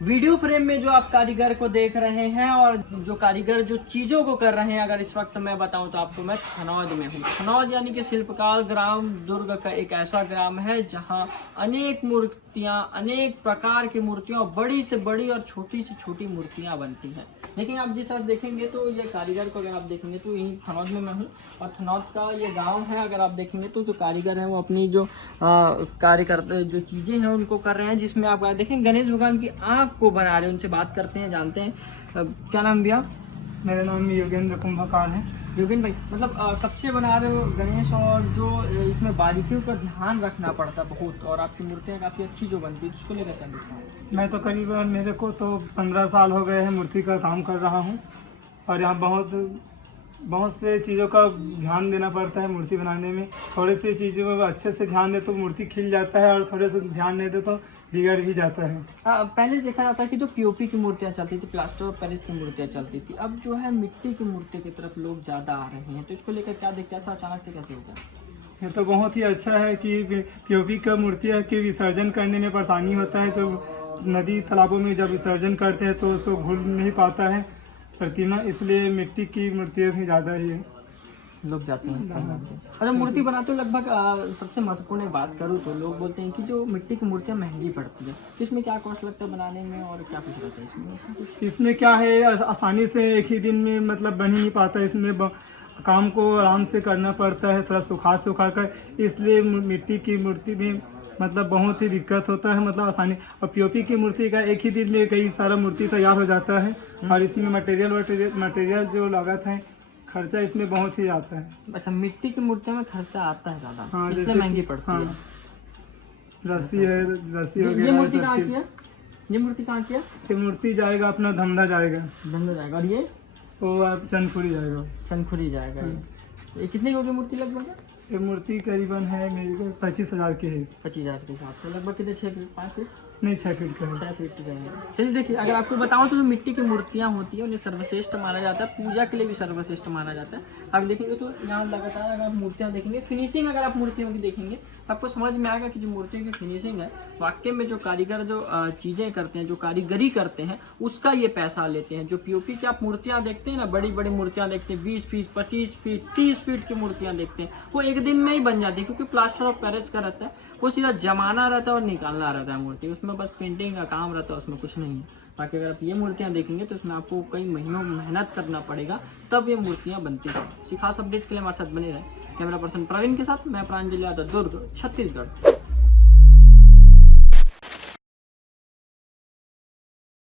Video frame में जो आप कारीगर को देख रहे हैं और जो कारीगर जो चीज़ों को कर रहे हैं, अगर इस वक्त मैं बताऊं तो आपको, मैं थनौद में हूं। थनौद यानी कि शिल्पकार ग्राम दुर्ग का एक ऐसा ग्राम है जहां अनेक मूर्तियां, अनेक प्रकार की मूर्तियां, बड़ी से बड़ी और छोटी से छोटी मूर्तियां बनती हैं। लेकिन आप जिस तरह देखेंगे तो ये कारीगर को अगर आप देखेंगे तो यही थनौद में मैं हूँ और थनौद का ये गाँव है। अगर आप देखेंगे तो जो कारीगर हैं वो अपनी जो कार्य करते जो चीज़ें हैं उनको कर रहे हैं, जिसमें आप देखें गणेश भगवान की आँख को बना रहे हैं। उनसे बात करते हैं, जानते हैं। क्या नाम भैया? मेरा नाम योगेंद्र कुंभकार है। योगेंद्र भाई, मतलब कब से बना रहे हो गणेश, और जो इसमें बारीकियों का ध्यान रखना पड़ता बहुत, और आपकी मूर्तियाँ काफ़ी अच्छी जो बनती है, उसको लेकर क्या लिखा है? मैं तो करीबन मेरे को तो 15 साल हो गए हैं मूर्ति का काम कर रहा हूँ और यहाँ बहुत से चीज़ों का ध्यान देना पड़ता है मूर्ति बनाने में। थोड़ी सी चीज़ों में अच्छे से ध्यान दे तो मूर्ति खिल जाता है और थोड़े से ध्यान नहीं दे तो बिगड़ भी जाता है। पहले देखा जाता है कि जो पीओपी की मूर्तियाँ चलती थी, प्लास्टर ऑफ पेरिस की मूर्तियाँ चलती थी, अब जो है मिट्टी की मूर्ति की तरफ लोग ज़्यादा आ रहे हैं, तो इसको लेकर क्या देखते हैं? ऐसा अचानक से कैसे होगा? ये तो बहुत ही अच्छा है कि पीओपी का मूर्तियाँ की विसर्जन करने में परेशानी होता है। जो नदी तालाबों में जब विसर्जन करते हैं तो घुल नहीं पाता है प्रतिमा, इसलिए मिट्टी की मूर्तियाँ भी ज़्यादा ही है, लोग जाते हैं। अरे मूर्ति बनाते हो लगभग सबसे महत्वपूर्ण एक बात करूँ तो लोग बोलते हैं कि जो मिट्टी की मूर्तियाँ महंगी पड़ती है, तो इसमें क्या कॉस्ट लगता है बनाने में और क्या कुछ रहता है इसमें? ऐसा कुछ इसमें क्या है, आसानी से एक ही दिन में मतलब बन ही नहीं पाता। इसमें काम को आराम से करना पड़ता है, थोड़ा सुखा कर, इसलिए मिट्टी की मूर्ति में मतलब बहुत ही दिक्कत होता है, मतलब आसानी। और पीओपी की मूर्ति का एक ही दिन में कई सारा मूर्ति तैयार हो जाता है और इसमें मटेरियल जो लागत है, खर्चा इसमें बहुत ही आता है। अच्छा, मिट्टी की मूर्तियों में खर्चा आता है ज़्यादा, हाँ, इसलिए महंगी पड़ती है। रस्सी है, रस्सी ये वगैरह मूर्ति सब कहाँ चीज़। की है? ये मूर्ति कहाँ की है? ये मूर्ति जाएगा अपना धंधा जाएगा, धंधा जाएगा। और ये वो आप चंदपुरी जाएगा। चनखुरी जाएगा। ये कितने की होगी मूर्ति लगभग? ये मूर्ति करीबन है मेरे को 25,000 की है। 25,000 के हिसाब से लगभग कितने? 6 फीट, 5 फीट? नहीं, 6 फीट का है। 6 फीट की है। चलिए देखिए, अगर आपको बताऊं तो जो मिट्टी की मूर्तियां होती हैं उन्हें सर्वश्रेष्ठ माना जाता है, पूजा के लिए भी सर्वश्रेष्ठ माना जाता है। आप देखेंगे तो यहाँ लगातार अगर आप मूर्तियां देखेंगे, फिनिशिंग अगर आप मूर्तियों की देखेंगे तो आपको समझ में आएगा कि जो मूर्तियों की फिनिशिंग है, वाकई में जो कारीगर जो चीज़ें करते हैं, जो कारीगरी करते हैं, उसका ये पैसा लेते हैं। जो पीओपी की आप मूर्तियाँ देखते हैं ना, बड़ी बड़ी मूर्तियाँ देखते हैं, 20 फीट, 25 फीट, 30 फीट की मूर्तियाँ देखते हैं, वो एक दिन में ही बन जाती है, क्योंकि प्लास्टर ऑफ पेरिस का रहता है, वो सीधा जमाना रहता है और निकालना रहता है मूर्ति, उसमें बस पेंटिंग का काम रहता है, उसमें कुछ नहीं है। बाकी अगर आप ये मूर्तियाँ देखेंगे तो उसमें आपको कई महीनों मेहनत करना पड़ेगा, तब ये मूर्तियाँ बनती हैं। इसी खास अपडेट के लिए हमारे साथ बने रहे। कैमरा पर्सन प्रवीण के साथ मैं प्रांजलि यादव, दुर्ग, छत्तीसगढ़।